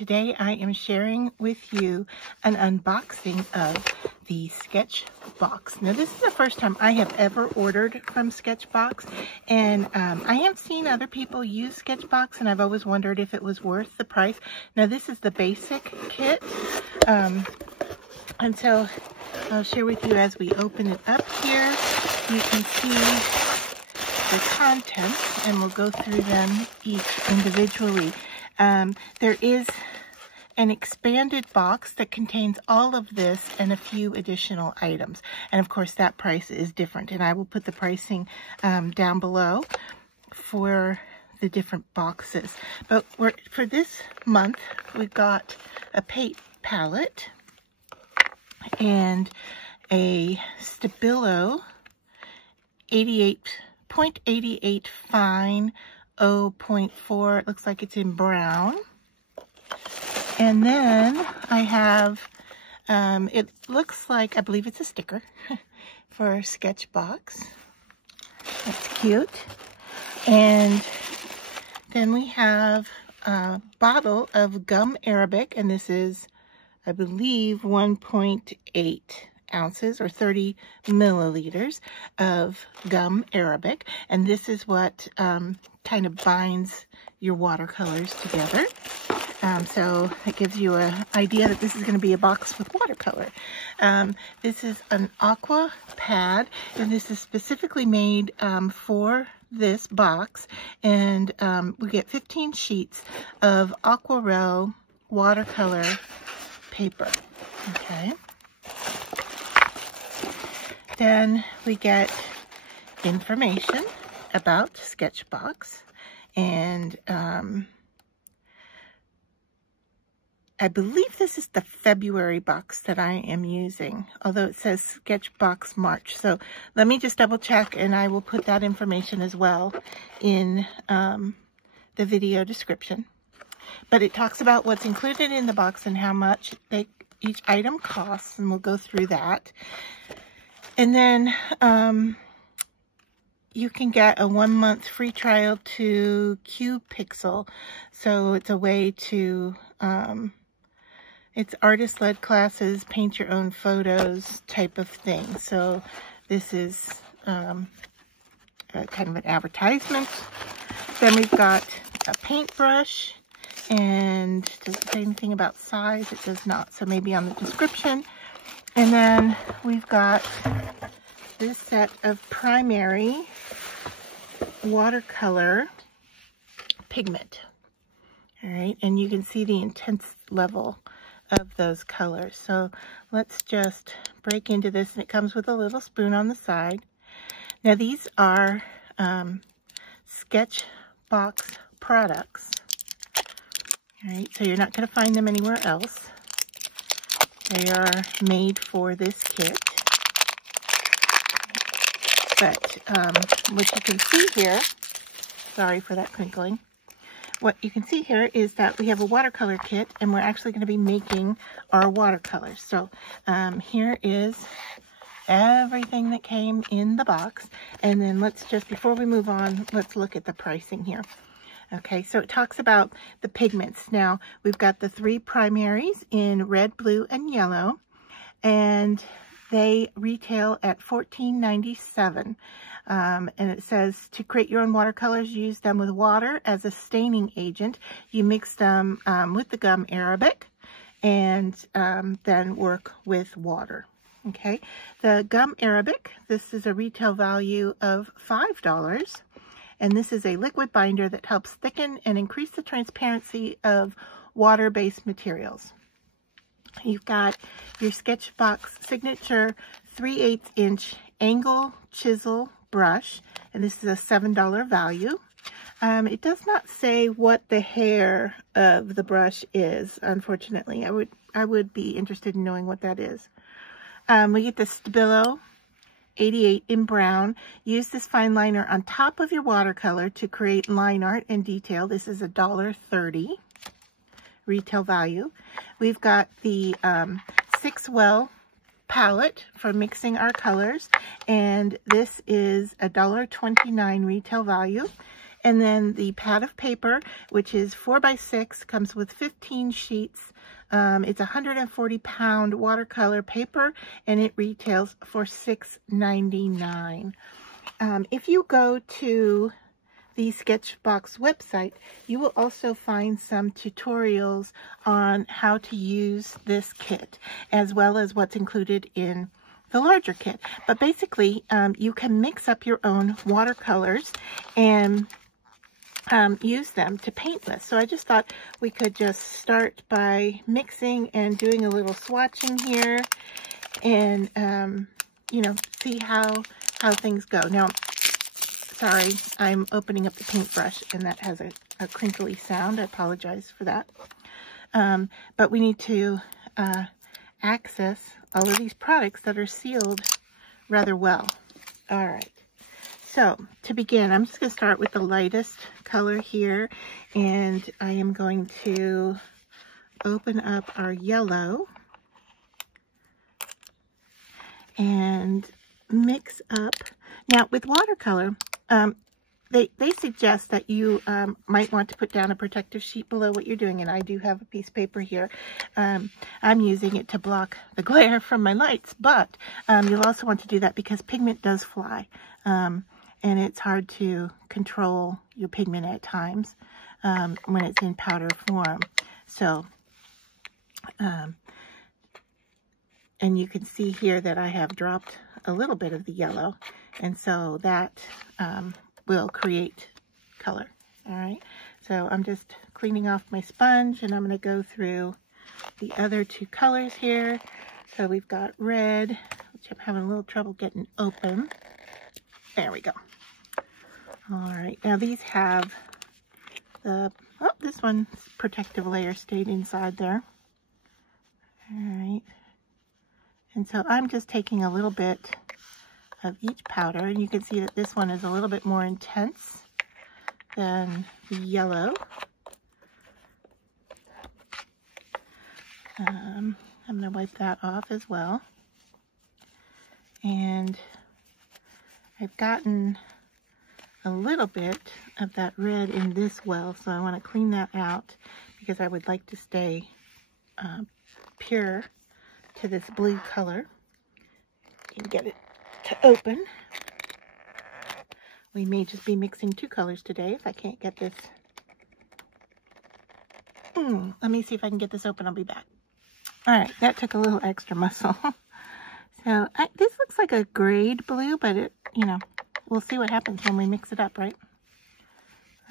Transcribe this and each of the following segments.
today I am sharing with you an unboxing of the SketchBox. Now this is the first time I have ever ordered from SketchBox, and I have seen other people use SketchBox and I've always wondered if it was worth the price. Now this is the basic kit, and so I'll share with you as we open it up here. You can see the contents and we'll go through them each individually. There is an expanded box that contains all of this and a few additional items. And of course that price is different, and I will put the pricing down below for the different boxes. But for this month, we've got a paint palette and a Stabilo 0.88 fine 0.4. It looks like it's in brown. And then I have, it looks like, I believe it's a sticker for SketchBox. That's cute. And then we have a bottle of gum Arabic, and this is, I believe, 1.8 ounces or 30 milliliters of gum Arabic, and this is what kind of binds your watercolors together. So it gives you an idea that this is going to be a box with watercolor. This is an aqua pad, and this is specifically made for this box, and we get 15 sheets of Aquarel watercolor paper. Okay. Then we get information about SketchBox, and I believe this is the February box that I am using, although it says SketchBox March. So let me just double check, and I will put that information as well in the video description. But it talks about what's included in the box and how much each item costs, and we'll go through that. And then you can get a 1-month free trial to QPixel. So it's a way to, it's artist-led classes, paint your own photos type of thing. So this is kind of an advertisement. Then we've got a paintbrush, and does it say anything about size? It does not, so maybe on the description. And then we've got this set of primary watercolor pigment. All right, and you can see the intense level of those colors. So let's just break into this, and it comes with a little spoon on the side. Now these are SketchBox products. All right, so you're not going to find them anywhere else. They are made for this kit. But what you can see here, sorry for that crinkling. What you can see here is that we have a watercolor kit, and we're actually going to be making our watercolors. So here is everything that came in the box. And then let's just, before we move on, let's look at the pricing here. Okay, so it talks about the pigments. Now, we've got the 3 primaries in red, blue, and yellow, and they retail at $14.97. And it says to create your own watercolors, use them with water as a staining agent. You mix them with the gum Arabic, and then work with water. Okay, the gum Arabic, this is a retail value of $5. And this is a liquid binder that helps thicken and increase the transparency of water-based materials. You've got your SketchBox signature 3/8 inch angle chisel brush, and this is a $7 value. It does not say what the hair of the brush is, unfortunately. I would be interested in knowing what that is. We get the Stabilo 88 in brown. Use this fine liner on top of your watercolor to create line art and detail. This is $1.30 retail value. We've got the 6-well palette for mixing our colors, and this is $1.29 retail value. And then the pad of paper, which is 4x6, comes with 15 sheets. It's 140-pound watercolor paper, and it retails for $6.99. If you go to the SketchBox website, you will also find some tutorials on how to use this kit, as well as what's included in the larger kit. But basically, you can mix up your own watercolors and use them to paint with. So I just thought we could just start by mixing and doing a little swatching here, and you know, see how things go. Now, sorry, I'm opening up the paintbrush and that has a crinkly sound. I apologize for that. But we need to access all of these products that are sealed rather well. All right. So to begin, I'm just going to start with the lightest color here, and I am going to open up our yellow and mix up. Now with watercolor, they suggest that you might want to put down a protective sheet below what you're doing, and I do have a piece of paper here. I'm using it to block the glare from my lights, but you'll also want to do that because pigment does fly, and it's hard to control your pigment at times when it's in powder form. So, and you can see here that I have dropped a little bit of the yellow, and so that will create color. All right, so I'm just cleaning off my sponge, and I'm going to go through the other two colors here. So we've got red, which I'm having a little trouble getting open. There we go. All right, now these have the, oh, this one's protective layer stayed inside there. All right, and so I'm just taking a little bit of each powder, and you can see that this one is a little bit more intense than the yellow. I'm going to wipe that off as well. And I've gotten a little bit of that red in this well, so I want to clean that out because I would like to stay pure to this blue color. You can get it to open. We may just be mixing two colors today if I can't get this. Let me see if I can get this open. I'll be back. All right, that took a little extra muscle. So this looks like a grade blue, but it, you know, we'll see what happens when we mix it up, right?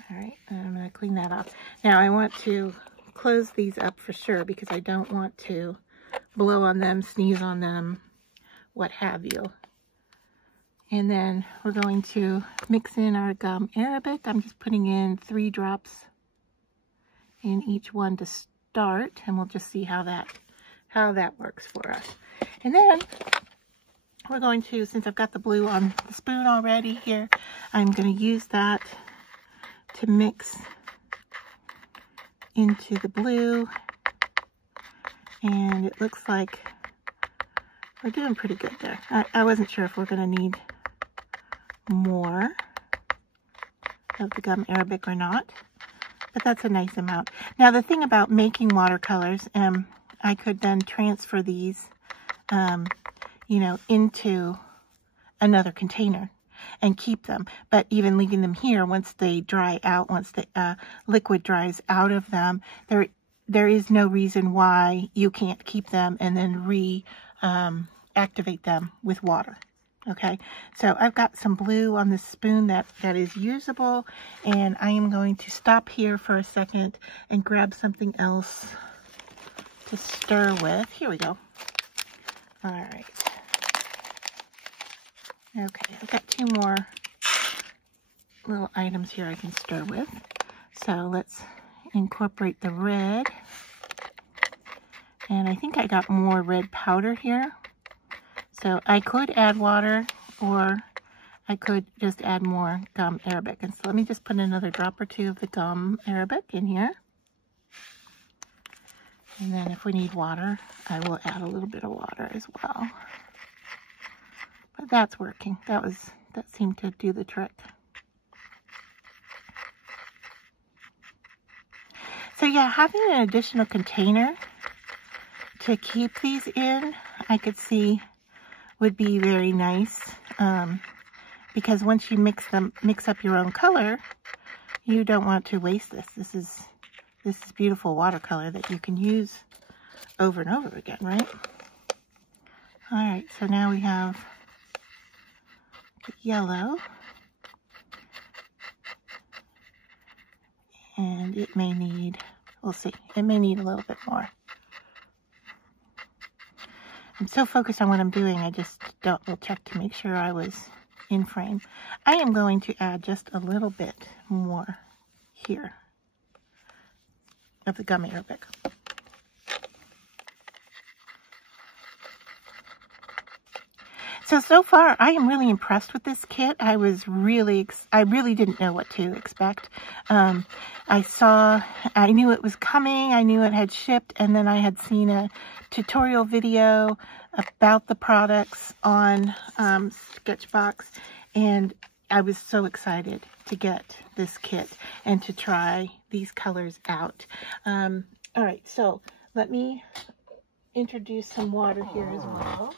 All right, I'm going to clean that off. Now I want to close these up for sure because I don't want to blow on them, sneeze on them, what have you. And then we're going to mix in our gum arabic. I'm just putting in 3 drops in each one to start, and we'll just see how that works for us. And then we're going to, since I've got the blue on the spoon already here, I'm going to use that to mix into the blue. And it looks like we're doing pretty good there. I wasn't sure if we're going to need more of the gum arabic or not, but that's a nice amount. Now the thing about making watercolors, I could then transfer these, you know, into another container and keep them, but even leaving them here, once they dry out, once the liquid dries out of them, there is no reason why you can't keep them and then activate them with water. Okay, so I've got some blue on this spoon that is usable, and I am going to stop here for a second and grab something else to stir with. Here we go. All right. Okay, I've got 2 more little items here I can stir with. So let's incorporate the red. And I think I got more red powder here. So I could add water, or I could just add more gum arabic. And so let me just put another drop or 2 of the gum arabic in here. And then if we need water, I will add a little bit of water as well. But that's working. That seemed to do the trick. yeah, having an additional container to keep these in, I could see would be very nice, because once you mix up your own color, you don't want to waste this. This is beautiful watercolor that you can use over and over again, right? All right, so now we have the yellow, and it may need, we'll see, it may need a little bit more. I'm so focused on what I'm doing, I just double check to make sure I was in frame. I am going to add just a little bit more here of the gum Arabic. So far, I am really impressed with this kit. I really didn't know what to expect. I knew it was coming, I knew it had shipped, and then I had seen a tutorial video about the products on SketchBox, and I was so excited to get this kit and to try these colors out. All right, so let me introduce some water here as well.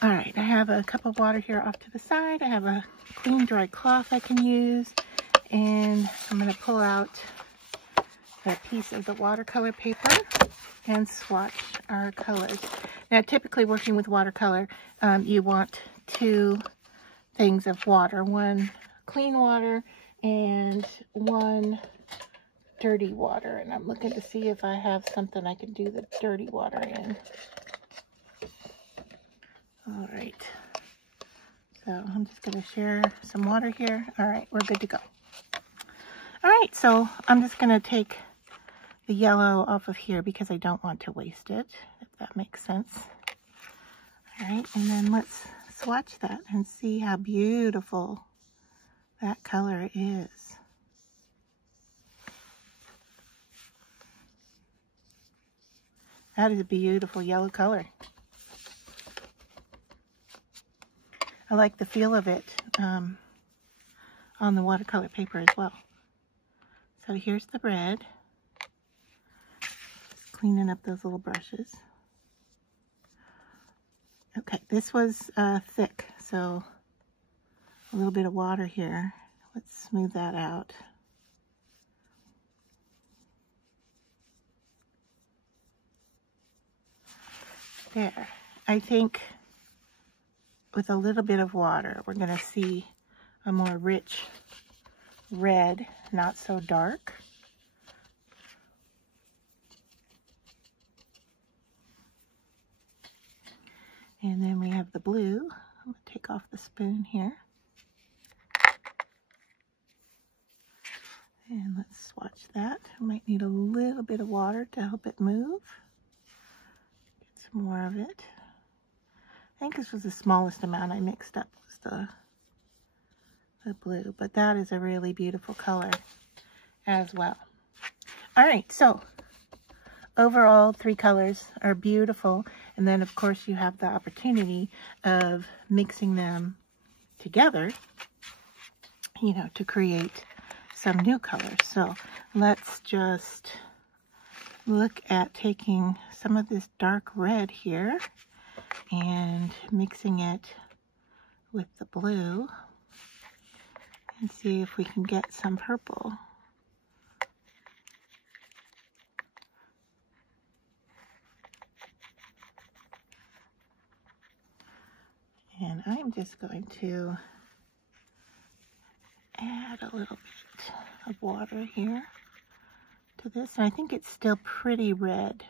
All right, I have a cup of water here off to the side. I have a clean, dry cloth I can use, and I'm going to pull out a piece of the watercolor paper and swatch our colors. Now, typically working with watercolor, you want 2 things of water, 1 clean water and 1 dirty water, and I'm looking to see if I have something I can do the dirty water in. All right, so I'm just going to share some water here. All right, we're good to go. All right, so I'm just going to take the yellow off of here because I don't want to waste it, if that makes sense. All right, and then let's swatch that and see how beautiful that color is. That is a beautiful yellow color. I like the feel of it on the watercolor paper as well. So here's the red. Just cleaning up those little brushes. Okay, this was thick, so a little bit of water here. Let's smooth that out. There. I think with a little bit of water, we're going to see a more rich red, not so dark. And then we have the blue. I'm going to take off the spoon here. And let's swatch that. I might need a little bit of water to help it move. Get some more of it. I think this was the smallest amount I mixed up, was the blue, but that is a really beautiful color as well. All right, so overall 3 colors are beautiful, and then of course you have the opportunity of mixing them together, you know, to create some new colors. So let's just look at taking some of this dark red here and mixing it with the blue and see if we can get some purple. And I'm just going to add a little bit of water here to this. And I think it's still pretty red,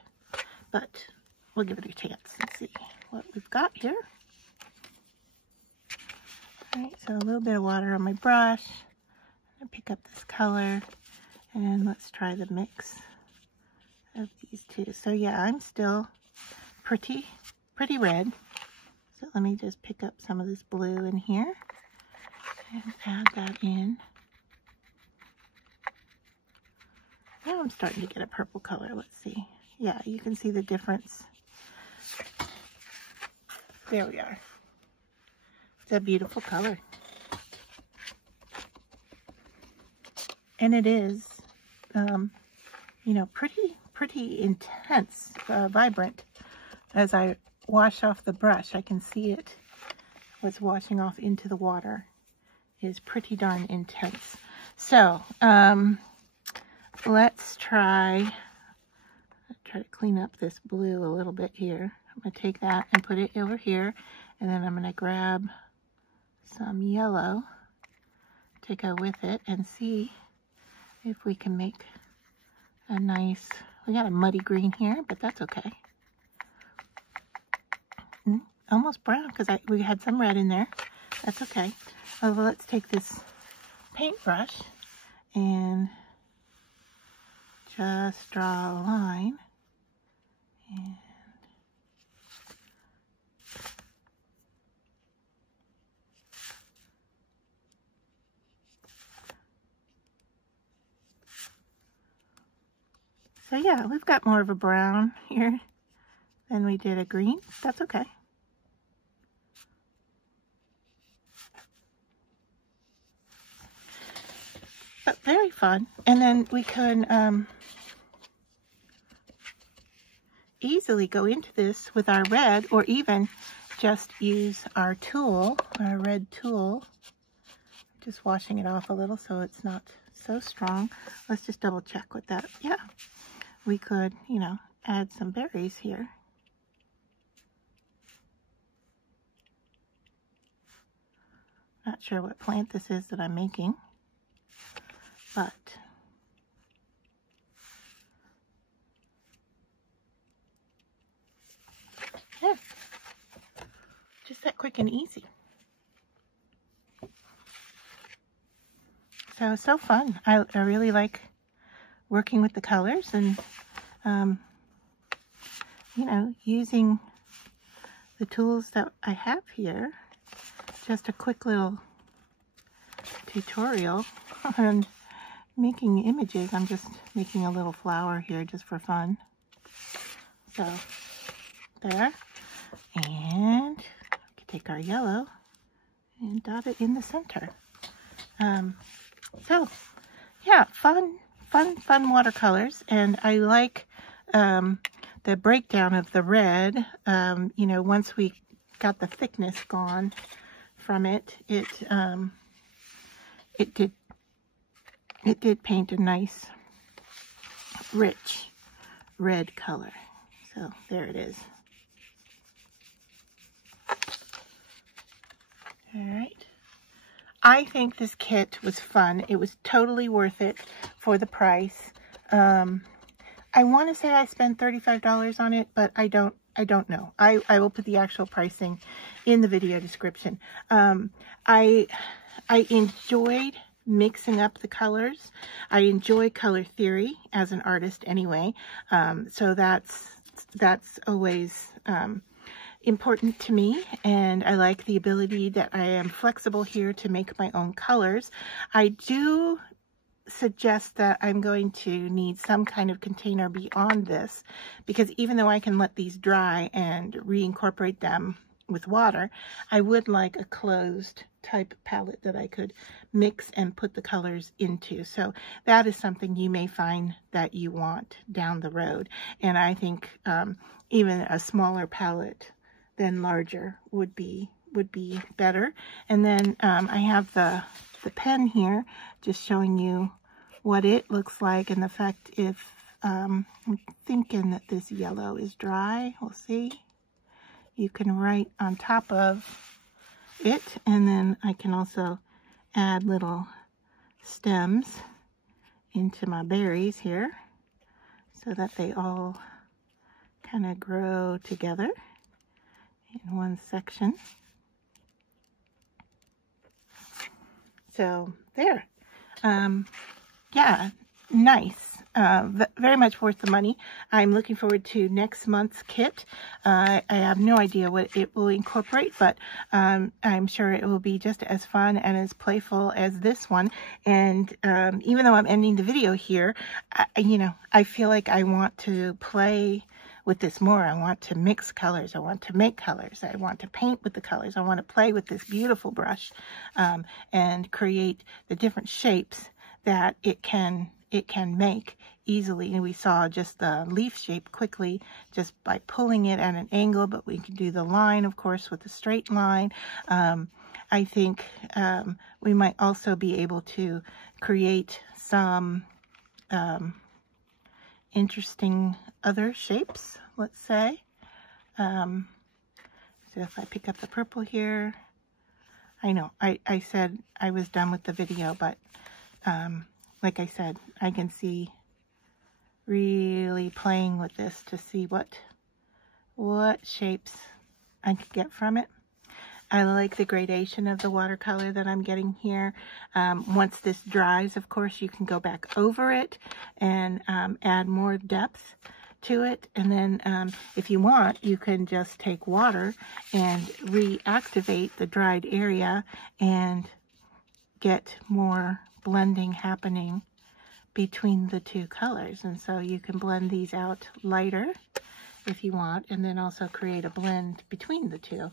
but we'll give it a chance and see what we've got here. All right, so a little bit of water on my brush. I'm gonna pick up this color, and let's try the mix of these 2. So yeah, I'm still pretty red. So let me just pick up some of this blue in here and add that in. Now I'm starting to get a purple color. Let's see. Yeah, you can see the difference. There we are. It's a beautiful color. And it is, you know, pretty intense, vibrant. As I wash off the brush, I can see it, what's washing off into the water is pretty darn intense. So, let's try to clean up this blue a little bit here. I'm going to take that and put it over here, and then I'm going to grab some yellow to go with it and see if we can make a nice, we got a muddy green here, but that's okay. Almost brown because we had some red in there. That's okay. Oh, well, let's take this paintbrush and just draw a line. And so yeah, we've got more of a brown here than we did a green. That's okay. But very fun. And then we can easily go into this with our red, or even just use our tool, our red tool. Just washing it off a little so it's not so strong. Let's just double check with that. Yeah, we could, you know, add some berries here. Not sure what plant this is that I'm making, but yeah, just that quick and easy. So fun. I really like working with the colors and, you know, using the tools that I have here. Just a quick little tutorial on making images. I'm just making a little flower here just for fun. So, there. And we can take our yellow and dot it in the center. So, yeah, fun watercolors. And I like the breakdown of the red. You know, once we got the thickness gone from it, it did paint a nice, rich red color. So there it is. All right. I think this kit was fun. It was totally worth it for the price. I want to say I spent $35 on it, but I don't know. I will put the actual pricing in the video description. I enjoyed mixing up the colors. I enjoy color theory as an artist anyway. So that's always important to me, and I like the ability that I am flexible here to make my own colors. I do suggest that I'm going to need some kind of container beyond this, because even though I can let these dry and reincorporate them with water, I would like a closed type palette that I could mix and put the colors into. So that is something you may find that you want down the road. And I think even a smaller palette than larger would be better. And then I have the pen here just showing you what it looks like, and the fact if I'm thinking that this yellow is dry. We'll see. You can write on top of it, and then I can also add little stems into my berries here so that they all kind of grow together in one section. So there. Yeah, nice. very much worth the money. I'm looking forward to next month's kit. I have no idea what it will incorporate, but I'm sure it will be just as fun and as playful as this one. And even though I'm ending the video here, I feel like I want to play with this more. I want to mix colors. I want to make colors. I want to paint with the colors. I want to play with this beautiful brush and create the different shapes that it can make easily. And we saw just the leaf shape quickly just by pulling it at an angle, but we can do the line, of course, with a straight line. I think we might also be able to create some interesting other shapes, let's say. So if I pick up the purple here, I know I said I was done with the video, but like I said, I can see really playing with this to see what shapes I could get from it. I like the gradation of the watercolor that I'm getting here. Once this dries, of course, you can go back over it and add more depth to it. And then if you want, you can just take water and reactivate the dried area and get more blending happening between the two colors. And so you can blend these out lighter if you want, and then also create a blend between the two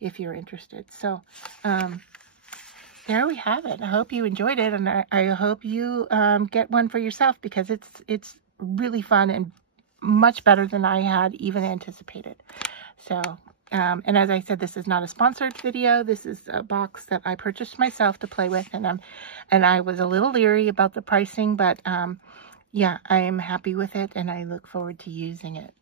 if you're interested. So there we have it. I hope you enjoyed it, and I hope you get one for yourself, because it's really fun and much better than I had even anticipated. So and as I said, this is not a sponsored video. This is a box that I purchased myself to play with, and I was a little leery about the pricing, but yeah, I am happy with it, and I look forward to using it.